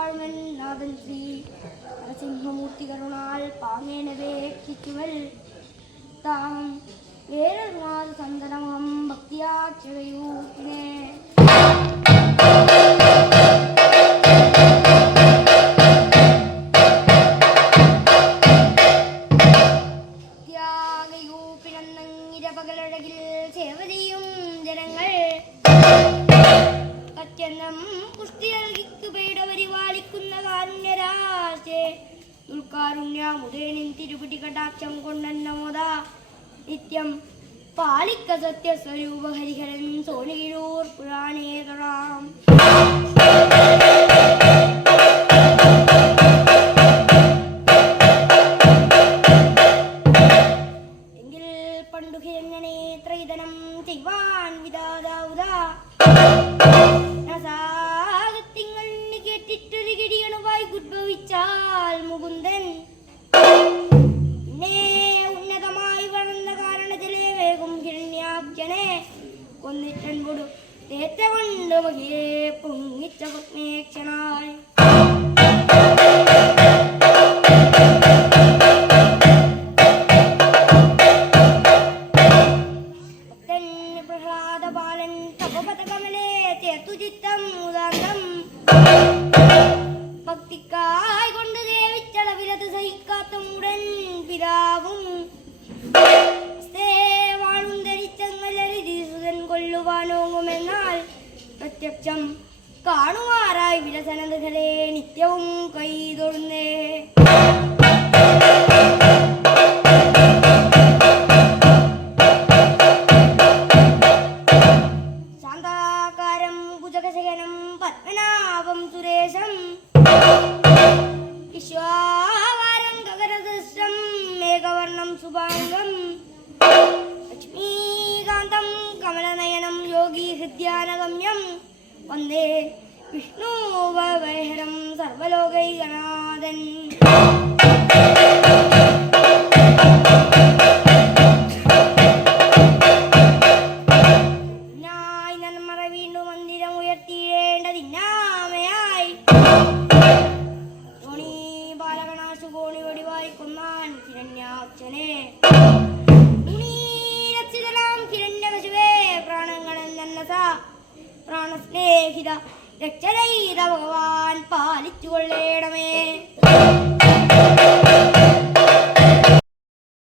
വാഴുമൻ നാഥൻ ശ്രീ നരസിംഹമൂർത്തി കരുണാൽ പാങ്ങേനവേക്ഷിച്ചുവൽ താം ഏഴമാസ സന്തനമഹം ഭക്തിയാക്ഷരയൂപ്പിനെ പകലഴകിൽ സേവ ചെയ്യും ജനങ്ങൾ അത്യന്തം പുഷ്ടിയർഹിക്കുകയുടെ പരിപാലിക്കുന്ന കാരുണ്യരാശേ ദുർക്കാരുണ്യമുദയനിൻ തിരുപിടി കടാക്ഷം കൊണ്ടെന്നമോദ നിത്യം പാലിക്ക സത്യസ്വരൂപ ഹരിഹരൻ സോനഗിരൂർ പുരാണേതറാം പണ്ടുഹിരങ്ങനെ ത്രൈതനം ചെയ്യുവാൻ വിധാതാവുതാകത്തിങ്ങൾ കേട്ടിട്ടൊരു കിടിയണുവായി ഉദ്ഭവിച്ചാൽ മുകുന്ദൻ പിന്നെ ഉന്നതമായി വളർന്ന കാരണത്തിലെ വേഗം ഹിരണ്യാബ്ജനെ കൊന്നിട്ടൻകൊടു തേറ്റ കൊണ്ട് മഹിയെ പൊങ്ങിച്ച പത്മേക്ഷനായി ഭക്തിക്കായി കൊണ്ട് ദേവിച്ചളവിലത് സഹിക്കാത്ത മുടൻ പിതാവും വാളും ധരിച്ചങ്ങലരിസുതൻ കൊല്ലുവാനോങ്ങുമെന്നാൽ പ്രത്യക്ഷം കാണുവാറായി വിലസനതകളെ നിത്യവും കൈതൊടുന്നേ പത്മനാഭം സുരേശം വിശ്വാവാരം ഗഗനദൃശ്യം മേഘവർണം ശുഭാംഗം ലക്ഷ്മീകാന്തം കമലനയനം യോഗി ഹൃദ്യാനഗമ്യം വന്ദേ വിഷ്ണു വൈഹരം സർവലോകൈകനാഥൻ പ്രാണസ്നേഹിത രക്ഷരഹിത ഭഗവാൻ പാലിച്ചുകൊള്ളേണമേ.